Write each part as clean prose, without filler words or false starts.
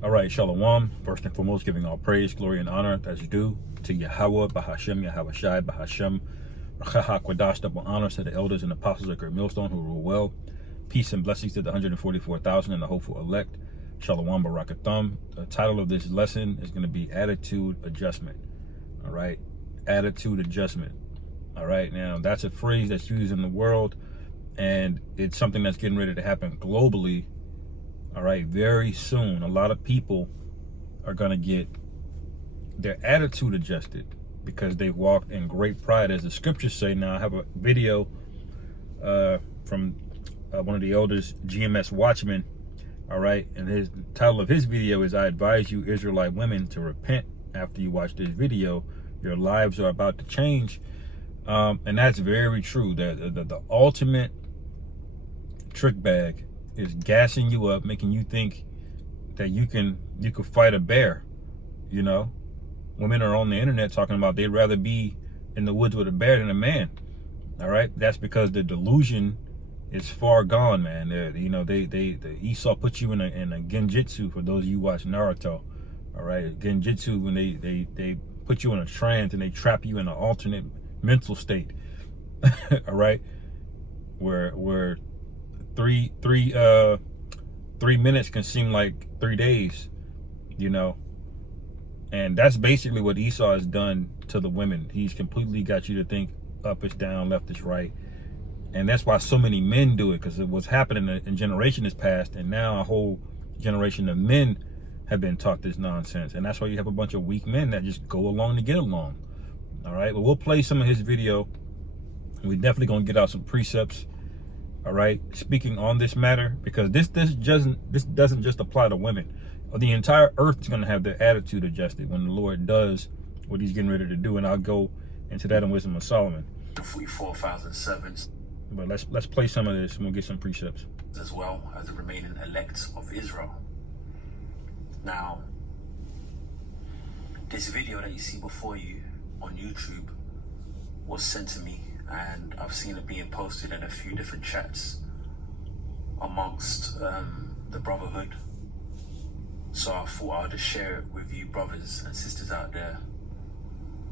All right, Shalom. First and foremost, giving all praise, glory, and honor as due to Yahweh, Bahashem, Yahweh Shai, Bahashem, Rachaha, Kwadash, double honors to the elders and apostles of Great Millstone who rule well. Peace and blessings to the 144,000 and the hopeful elect. Shalom, Barakathum. The title of this lesson is going to be Attitude Adjustment. All right, Attitude Adjustment. All right, now that's a phrase that's used in the world, and it's something that's getting ready to happen globally. All right, very soon, a lot of people are going to get their attitude adjusted because they've walked in great pride, as the scriptures say. Now, I have a video from one of the elders, GMS Watchman. All right, and the title of his video is, I advise you, Israelite women, to repent after you watch this video. Your lives are about to change. And that's very true. The ultimate trick bag is gassing you up, making you think that you can fight a bear. You know, women are on the internet talking about they'd rather be in the woods with a bear than a man. All right, that's because the delusion is far gone, man. The Esau puts you in a genjutsu. For those of you who watch Naruto, all right, genjutsu, when they put you in a trance and they trap you in an alternate mental state. All right, where 3 minutes can seem like 3 days, you know. And that's basically what Esau has done to the women. He's completely got you to think up is down, left is right. And that's why so many men do it, because it was happening in generation is past, and now a whole generation of men have been taught this nonsense. And that's why you have a bunch of weak men that just go along to get along. All right, but we'll play some of his video. We're definitely gonna get out some precepts, all right, speaking on this matter, because this doesn't just apply to women. The entire earth is gonna have their attitude adjusted when the Lord does what he's getting ready to do, and I'll go into that in Wisdom of Solomon. 44,000 servants. But let's play some of this and we'll get some precepts. As well as the remaining elect of Israel. Now, this video that you see before you on YouTube was sent to me, and I've seen it being posted in a few different chats amongst the brotherhood. So I thought I would just share it with you brothers and sisters out there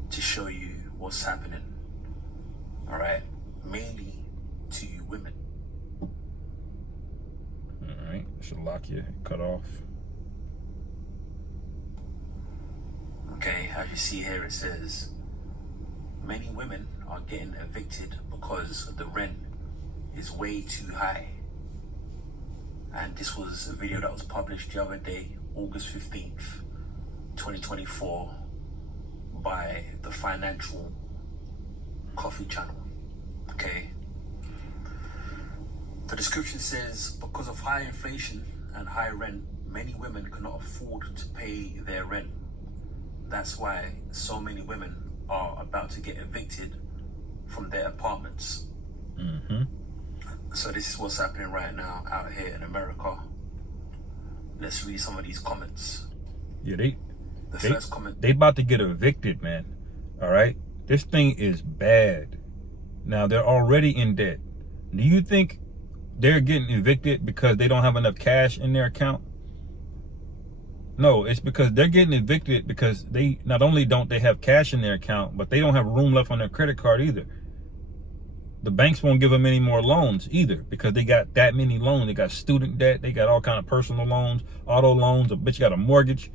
to show you what's happening. All right, mainly to you women. All right, should lock you, cut off. Okay, as you see here, it says many women are getting evicted because the rent is way too high. And this was a video that was published the other day, August 15th, 2024, by the Financial Coffee Channel. Okay. The description says, because of high inflation and high rent, many women cannot afford to pay their rent. That's why so many women are about to get evicted from their apartments. Mm-hmm. So this is what's happening right now out here in America. Let's read some of these comments. Yeah, First comment. They about to get evicted, man. All right, this thing is bad. Now they're already in debt. Do you think they're getting evicted because they don't have enough cash in their account? No, it's because they're getting evicted because they not only don't they have cash in their account, but they don't have room left on their credit card either. The banks won't give them any more loans either because they got that many loans. They got student debt, they got all kind of personal loans, auto loans, a bitch got a mortgage.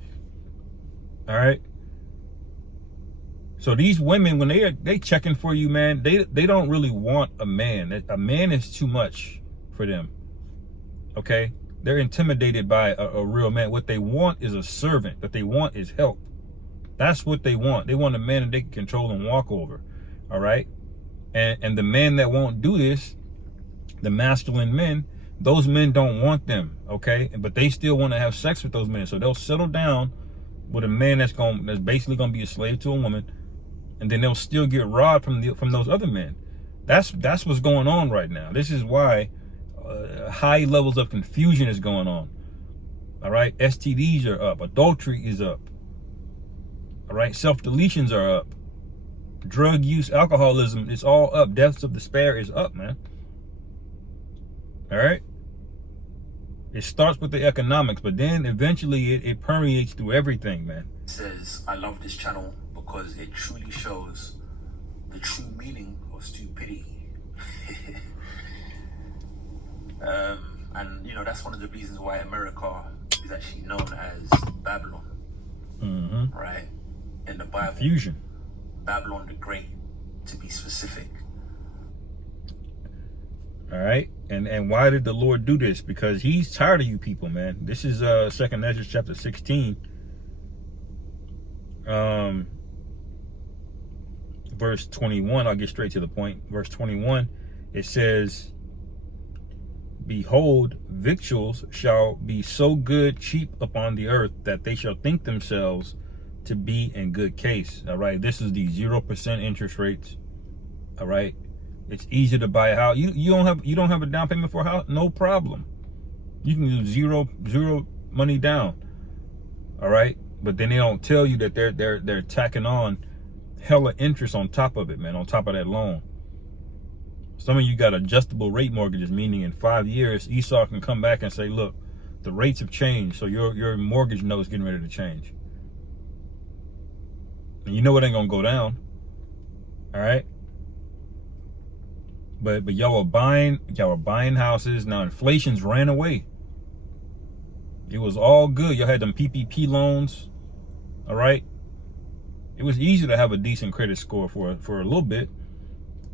All right. So these women, when they checking for you, man, they don't really want a man. A man is too much for them. Okay? They're intimidated by a real man. What they want is a servant. What they want is help. That's what they want. They want a man that they can control and walk over. All right? And the men that won't do this, the masculine men, those men don't want them, okay? But they still want to have sex with those men. So they'll settle down with a man that's basically gonna be a slave to a woman, and then they'll still get robbed from those other men. That's what's going on right now. This is why high levels of confusion is going on. All right, STDs are up, adultery is up. All right, self-deletions are up. Drug use, alcoholism, it's all up. Deaths of despair is up, man. All right. It starts with the economics, but then eventually it permeates through everything, man. It says, I love this channel because it truly shows the true meaning of stupidity. And you know, that's one of the reasons why America is actually known as Babylon. Right? In the Bible. Confusion. Babylon the Great, to be specific. All right. And why did the Lord do this? Because he's tired of you people, man. This is 2nd Ezra chapter 16. Verse 21. I'll get straight to the point. Verse 21. It says, behold, victuals shall be so good cheap upon the earth that they shall think themselves to be in good case. All right. This is the 0% interest rates. All right. It's easy to buy a house. You don't have a down payment for a house? No problem. You can do zero money down. All right. But then they don't tell you that they're tacking on hella interest on top of it, man, on top of that loan. Some of you got adjustable rate mortgages, meaning in 5 years, Esau can come back and say, look, the rates have changed, so your mortgage note is getting ready to change. And you know it ain't gonna go down. All right. But y'all are buying houses. Now inflation's ran away. It was all good. Y'all had them PPP loans. All right. It was easy to have a decent credit score for a little bit,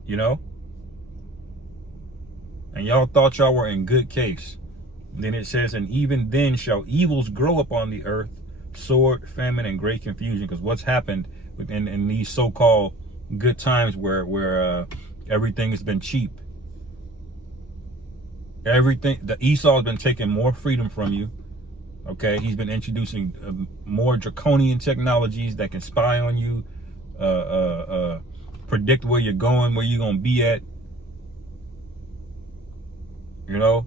you know. And y'all thought y'all were in good case. Then it says, and even then shall evils grow upon the earth, sword, famine, and great confusion. Because what's happened in these so-called good times where everything has been cheap. The Esau has been taking more freedom from you. Okay, he's been introducing more draconian technologies that can spy on you, predict where you're going, where you're gonna be at. You know,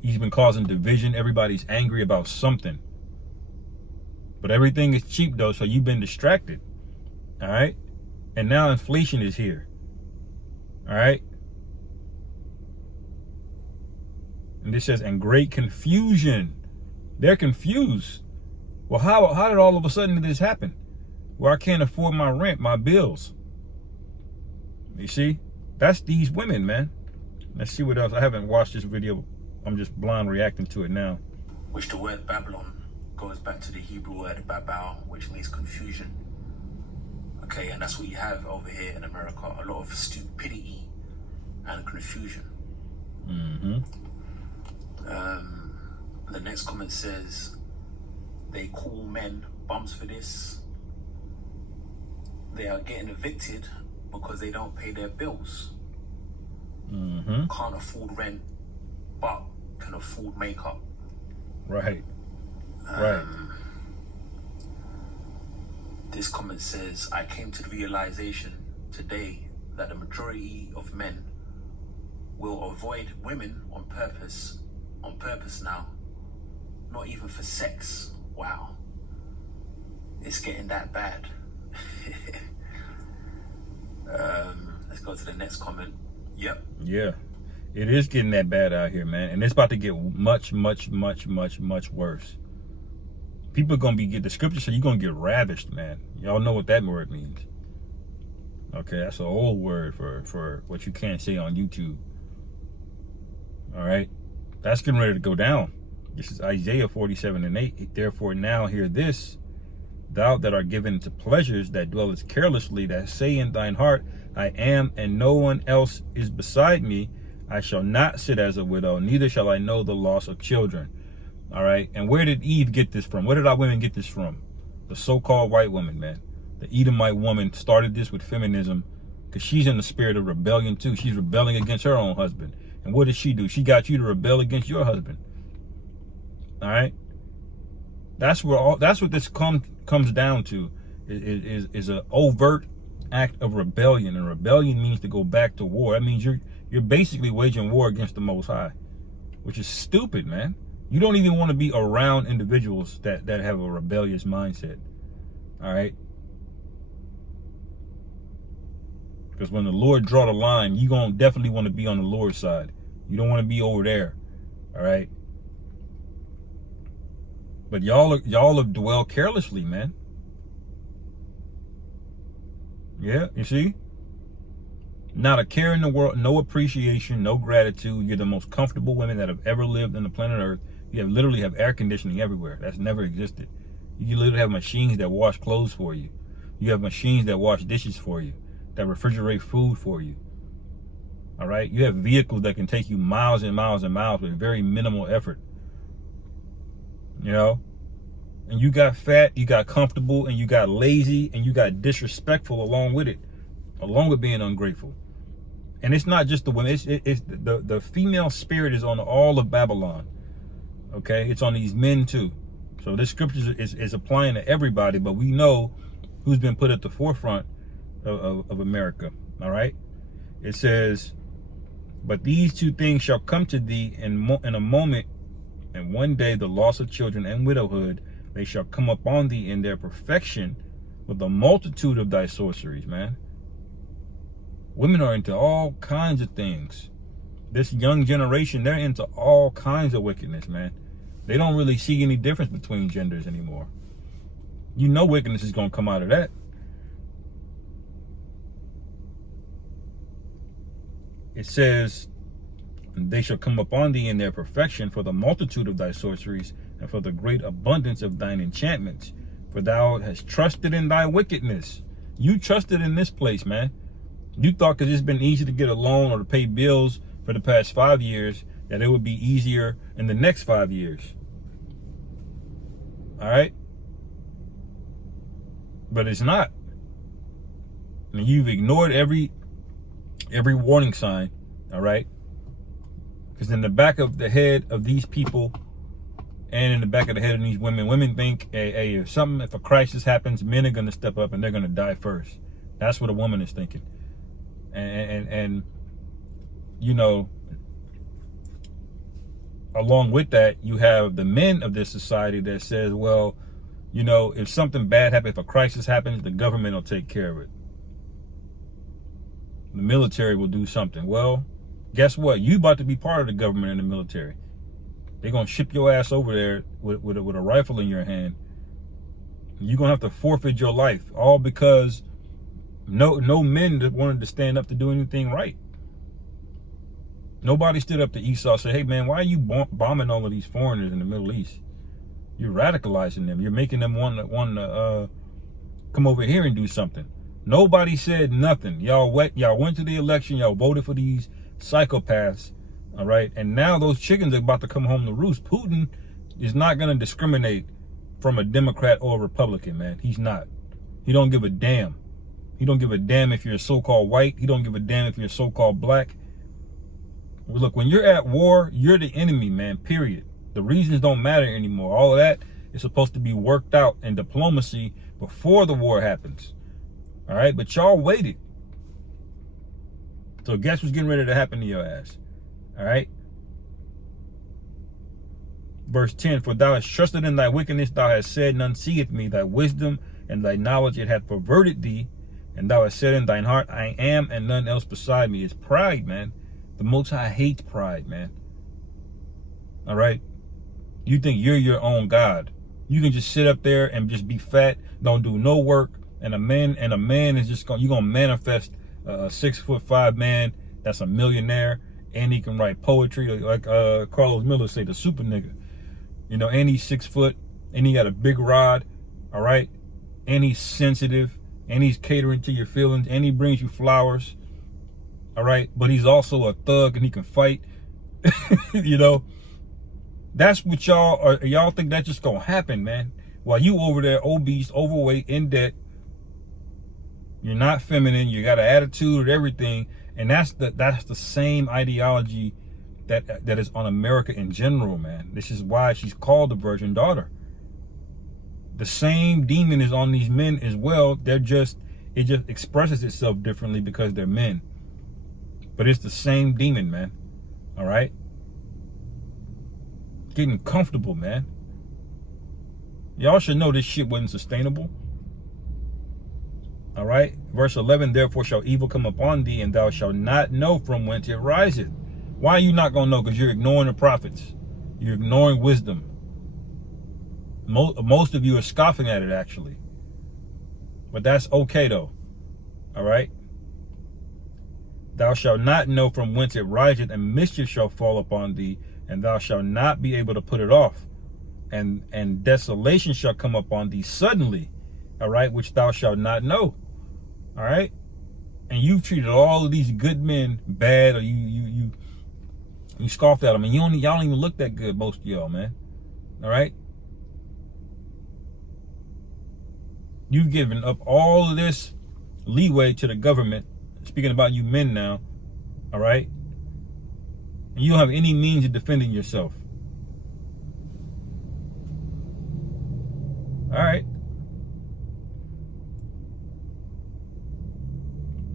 he's been causing division. Everybody's angry about something. But everything is cheap though, so you've been distracted. All right, and now inflation is here. All right. And this says, and great confusion. They're confused. Well, how did all of a sudden this happen? Where I can't afford my rent, my bills. You see? That's these women, man. Let's see what else. I haven't watched this video. I'm just blind reacting to it now. Which the word Babylon goes back to the Hebrew word Babel, which means confusion. Okay, and that's what you have over here in America. A lot of stupidity and confusion. The next comment says, they call men bums for this. They are getting evicted because they don't pay their bills. Can't afford rent, but can afford makeup. Right. Right. This comment says, I came to the realization today that the majority of men will avoid women on purpose now, not even for sex. Wow. It's getting that bad. Let's go to the next comment. Yep. Yeah. It is getting that bad out here, man. And it's about to get much, much, much, much, much worse. People are going to get the scripture, so you're going to get ravished, man. Y'all know what that word means. Okay, that's an old word for what you can't say on YouTube. All right. That's getting ready to go down. This is Isaiah 47:8. Therefore now hear this, thou that art given to pleasures, that dwellest carelessly, that say in thine heart, I am, and no one else is beside me. I shall not sit as a widow, neither shall I know the loss of children. All right. And where did Eve get this from? Where did our women get this from? The so-called white woman, man. The Edomite woman started this with feminism because she's in the spirit of rebellion too. She's rebelling against her own husband. And what did she do? She got you to rebel against your husband. All right. That's what this comes down to, is an overt act of rebellion. And rebellion means to go back to war. That means you're basically waging war against the Most High, which is stupid, man. You don't even want to be around individuals that have a rebellious mindset. All right. Because when the Lord draw the line, you're going to definitely want to be on the Lord's side. You don't want to be over there. All right. But y'all have dwelled carelessly, man. Yeah, you see? Not a care in the world, no appreciation, no gratitude. You're the most comfortable women that have ever lived on the planet Earth. You literally have air conditioning everywhere. That's never existed. You literally have machines that wash clothes for you. You have machines that wash dishes for you, that refrigerate food for you. All right? You have vehicles that can take you miles and miles and miles with very minimal effort. You know? And you got fat, you got comfortable, and you got lazy, and you got disrespectful along with it, along with being ungrateful. And it's not just the women, it's the female spirit is on all of Babylon. Okay? It's on these men too. So this scripture is applying to everybody, but we know who's been put at the forefront of America. All right? It says, but these two things shall come to thee in a moment, and one day the loss of children and widowhood, they shall come upon thee in their perfection with a multitude of thy sorceries, man. Women are into all kinds of things. This young generation, they're into all kinds of wickedness, man. They don't really see any difference between genders anymore. You know wickedness is going to come out of that. It says, they shall come upon thee in their perfection for the multitude of thy sorceries and for the great abundance of thine enchantments. For thou hast trusted in thy wickedness. You trusted in this place, man. You thought because it's been easy to get a loan or to pay bills for the past 5 years that it would be easier in the next 5 years. All right? But it's not. And you've ignored every warning sign, all right? Because in the back of the head of these people and in the back of the head of these women think, hey, if a crisis happens, men are going to step up and they're going to die first. That's what a woman is thinking. And you know, along with that, you have the men of this society that says, well, you know, if something bad happens, if a crisis happens, the government will take care of it. The military will do something. Well, guess what? You about to be part of the government and the military. They're going to ship your ass over there with a rifle in your hand. You're going to have to forfeit your life, all because no men that wanted to stand up to do anything right. Nobody stood up to Esau and said, hey, man, why are you bombing all of these foreigners in the Middle East? You're radicalizing them. You're making them want to come over here and do something. Nobody said nothing. Y'all went to the election. Y'all voted for these psychopaths. All right. And now those chickens are about to come home to roost. Putin is not going to discriminate from a Democrat or a Republican, man. He's not. He don't give a damn. He don't give a damn if you're so-called white. He don't give a damn if you're so-called black. Look, when you're at war, you're the enemy, man, period. The reasons don't matter anymore. All of that is supposed to be worked out in diplomacy before the war happens. All right, but y'all waited. So guess what's getting ready to happen to your ass? All right. Verse 10, for thou hast trusted in thy wickedness, thou hast said, none seeth me, thy wisdom and thy knowledge, it hath perverted thee. And thou hast said in thine heart, I am, and none else beside me. It's pride, man. The Most High hates pride, man. All right. You think you're your own God. You can just sit up there and just be fat, don't do no work. And a man is just you're gonna manifest a 6'5" man that's a millionaire, and he can write poetry like Carlos Miller say, the super nigga. You know, and he's 6 foot, and he got a big rod, all right, and he's sensitive, and he's catering to your feelings, and he brings you flowers, all right. But he's also a thug, and he can fight. You know, that's what y'all think that's just gonna happen, man. While you over there obese, overweight, in debt. You're not feminine. You got an attitude and everything, and that's the same ideology that is on America in general, man. This is why she's called the virgin daughter. The same demon is on these men as well. It just expresses itself differently because they're men, but it's the same demon, man. All right, getting comfortable, man. Y'all should know this shit wasn't sustainable. All right, verse 11, therefore shall evil come upon thee, and thou shalt not know from whence it riseth. Why are you not going to know? Because you're ignoring the prophets. You're ignoring wisdom. Most of you are scoffing at it, actually. But that's okay, though. All right? Thou shalt not know from whence it riseth, and mischief shall fall upon thee, and thou shalt not be able to put it off. And desolation shall come upon thee suddenly, all right, which thou shalt not know. All right? And you've treated all of these good men bad, or you scoffed at them, and y'all don't even look that good, most of y'all, man. All right? You've given up all of this leeway to the government, speaking about you men now, all right? And you don't have any means of defending yourself. All right.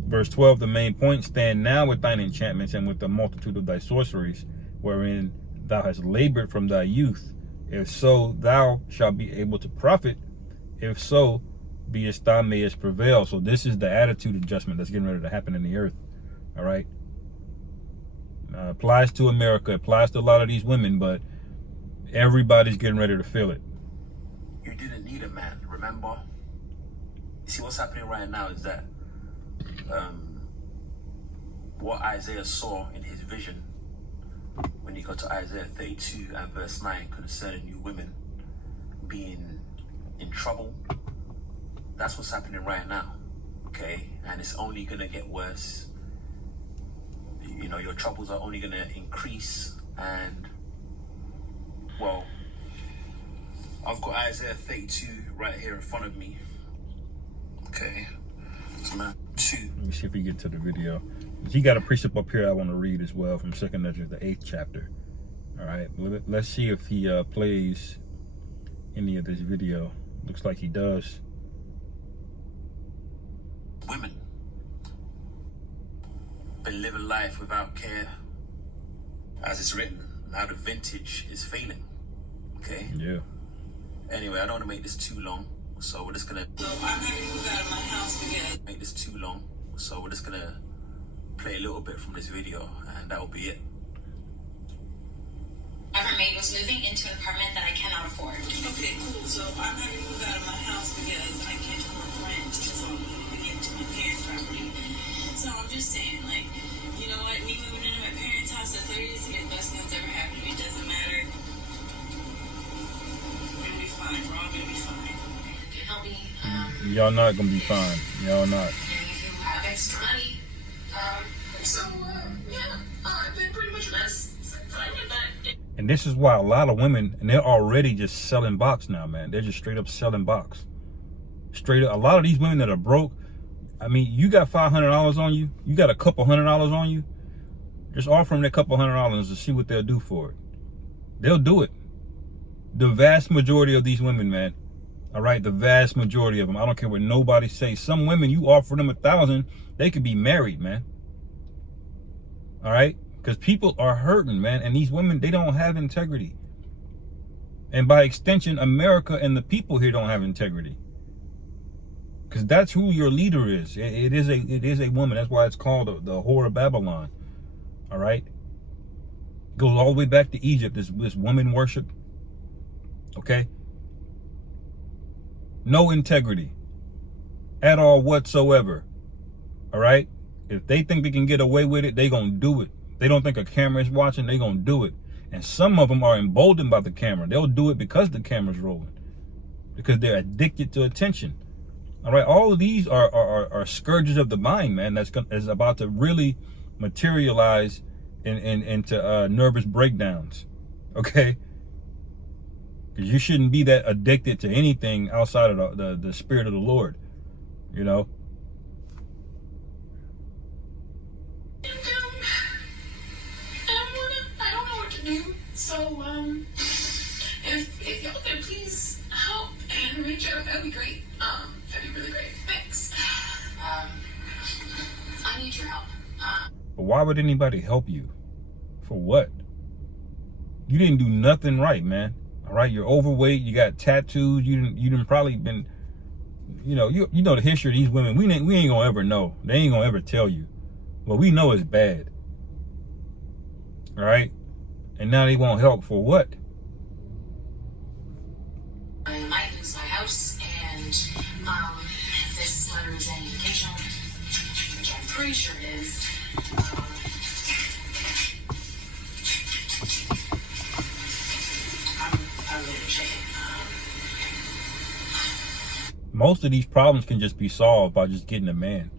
Verse 12, the main point, stand now with thine enchantments and with the multitude of thy sorceries, wherein thou hast labored from thy youth. If so, thou shalt be able to profit. If so, be as thou mayest prevail. So this is the attitude adjustment that's getting ready to happen in the earth. All right. Applies to America, applies to a lot of these women, but everybody's getting ready to feel it. You didn't need a man, remember? You see, what's happening right now is that what Isaiah saw in his vision when he got to Isaiah 32 and verse 9 concerning you women being in trouble, that's what's happening right now, okay? And it's only going to get worse. You know, your troubles are only going to increase. And, well, I've got Isaiah 32 right here in front of me. Okay. Let me see if we get to the video. He got a precept up here I want to read as well from 2nd Ezra, the 8th chapter. All right. Let's see if he plays any of this video. Looks like he does. Women been living life without care, as it's written. Now the vintage is failing. Okay. Yeah. Anyway, I don't want to make this too long, so we're just gonna. So I'm having to move out of my house again. Make this too long, so we're just gonna play a little bit from this video, and that will be it. My roommate was moving into an apartment that I cannot afford. Okay, cool. So I'm having to move out of my house because I can't afford rent, so I'm moving into my parents' property. So I'm just saying, like, you know what? Me moving into my parents' house at 30 is the best thing that's ever happened to me. It doesn't matter. We're gonna be fine. We're all gonna be fine. Can you help me? Y'all not gonna be fine. Y'all not. If you have extra money. Yeah, I've been pretty much less since I did that. And this is why a lot of women, and they're already just selling box now, man. They're just straight up selling box. Straight up. A lot of these women that are broke, I mean, you got $500 on you. You got a couple $100 on you. Just offer them that couple $100 to see what they'll do for it. They'll do it. The vast majority of these women, man. All right, the vast majority of them. I don't care what nobody says. Some women, you offer them $1,000, they could be married, man. All right, because people are hurting, man, and these women, they don't have integrity. And by extension, America and the people here don't have integrity. Because that's who your leader is. It is a woman. That's why it's called the whore of Babylon. All right, goes all the way back to Egypt. This woman worship. Okay. No integrity at all whatsoever. All right. If they think they can get away with it, they gonna do it. They don't think a camera is watching, they gonna do it. And some of them are emboldened by the camera. They'll do it because the camera's rolling, because they're addicted to attention. All right, all of these are scourges of the mind, man. Is about to really materialize into nervous breakdowns. Okay, because you shouldn't be that addicted to anything outside of the spirit of the Lord. You know. I don't know what to do. So, if y'all could please help and reach out, that'd be great. That'd be really great. Thanks. I need your help. But why would anybody help you? For what? You didn't do nothing right, man. All right, you're overweight. You got tattoos. You didn't probably been, you know the history of these women. We ain't gonna ever know. They ain't gonna ever tell you. But we know it's bad. All right. And now they want help for what? I might lose my house, and if this letter is any indication, which I'm pretty sure it is, I'm really shaking. Most of these problems can just be solved by just getting a man,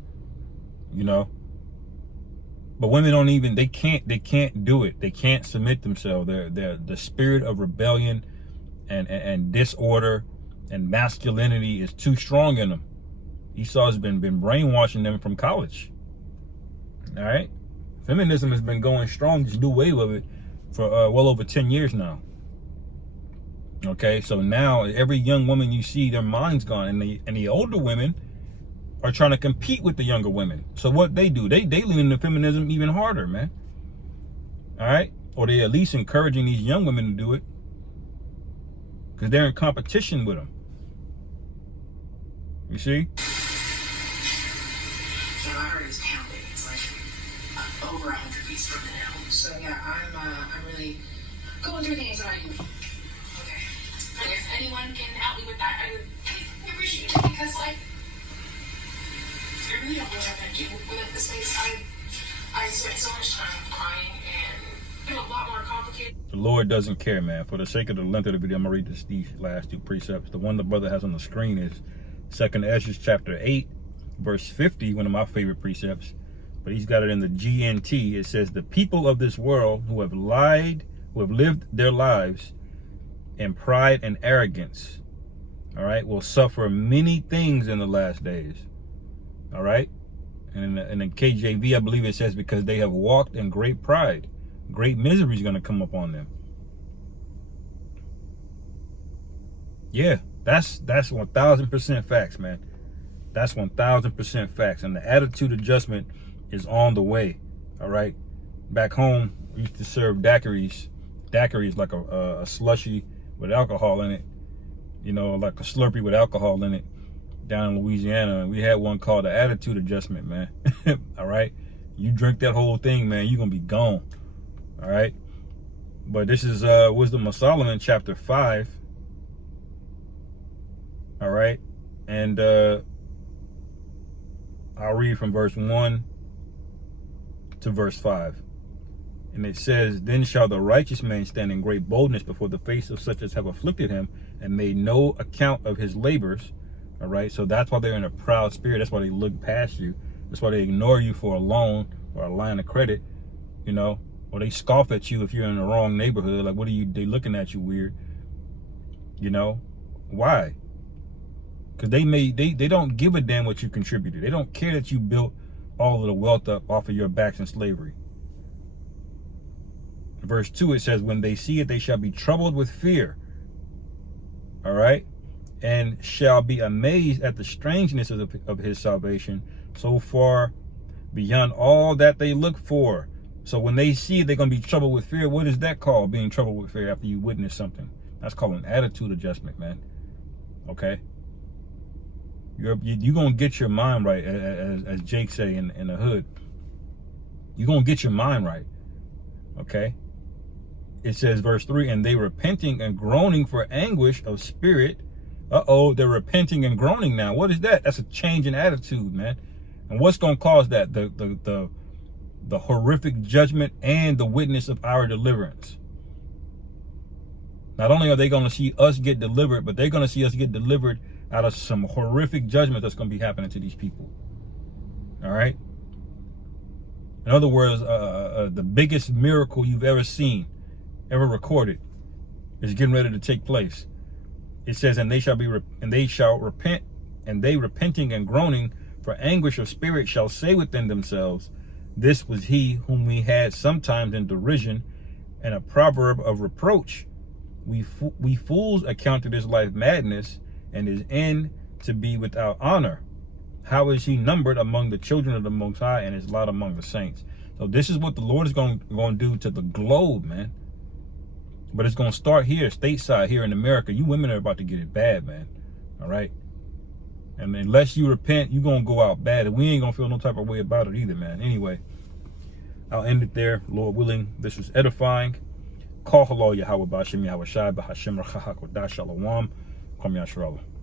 you know. But women don't even, they can't do it. They can't submit themselves. They're the spirit of rebellion and disorder and masculinity is too strong in them. Esau has been brainwashing them from college. All right, feminism has been going strong, just do away with it for well over 10 years now. Okay, so now every young woman you see, their mind's gone, and the older women are trying to compete with the younger women. So what they do, they lean into feminism even harder, man. All right, or they at least encouraging these young women to do it because they're in competition with them. You see? Yeah, my heart is pounding. It's like over 100 beats per minute. So yeah, I'm really going through the anxiety. Okay. And if anyone can help me with that, I would appreciate it because like I really don't know what I'm gonna do with this space. I spent so much time crying and it's a lot more complicated. The Lord doesn't care, man. For the sake of the length of the video, I'm gonna read these last two precepts. The one the brother has on the screen is 2nd Ezra chapter 8, verse 50, one of my favorite precepts. But he's got it in the GNT. It says, the people of this world who have lied, who have lived their lives in pride and arrogance, all right, will suffer many things in the last days. All right. And in the KJV, I believe it says, because they have walked in great pride, great misery is going to come upon them. Yeah, that's 1000% facts, man. That's 1000% facts. And the attitude adjustment is on the way. All right. Back home, we used to serve daiquiris. Daiquiris like a slushy with alcohol in it. You know, like a Slurpee with alcohol in it. Down in Louisiana, and we had one called the attitude adjustment, man. All right, you drink that whole thing, man, you're gonna be gone. All right, but this is Wisdom of Solomon chapter 5. All right, and I'll read from verse 1 to verse 5. And it says, then shall the righteous man stand in great boldness before the face of such as have afflicted him and made no account of his labors. All right, so that's why they're in a proud spirit. That's why they look past you. That's why they ignore you for a loan or a line of credit, you know, or they scoff at you if you're in the wrong neighborhood. Like, what are you, they looking at you weird, you know? Why? Because they don't give a damn what you contributed. They don't care that you built all of the wealth up off of your backs in slavery. Verse 2, it says, when they see it, they shall be troubled with fear. All right. And shall be amazed at the strangeness of his salvation, so far beyond all that they look for. So when they see it, they're going to be troubled with fear. What is that called, being troubled with fear after you witness something? That's called an attitude adjustment, man. Okay? You're going to get your mind right, as Jake say in the hood. You're going to get your mind right. Okay? It says, verse 3, and they repenting and groaning for anguish of spirit. They're repenting and groaning now. What is that? That's a change in attitude, man. And what's going to cause that? The horrific judgment and the witness of our deliverance. Not only are they going to see us get delivered, but they're going to see us get delivered out of some horrific judgment that's going to be happening to these people. All right? In other words, the biggest miracle you've ever seen, ever recorded, is getting ready to take place. It says, and they shall repent, and they repenting and groaning for anguish of spirit shall say within themselves, this was he whom we had sometimes in derision and a proverb of reproach. We fools accounted his life madness and his end to be without honor. How is he numbered among the children of the Most High and his lot among the saints? So this is what the Lord is going to do to the globe, man. But it's going to start here, stateside, here in America. You women are about to get it bad, man. All right? And unless you repent, you're going to go out bad. And we ain't going to feel no type of way about it either, man. Anyway, I'll end it there. Lord willing, this was edifying. Call hello Yahweh Ba'ashem Yahweh Shai Ba'Hashem Rachahakodah Shalom. Kwam Yasharallah.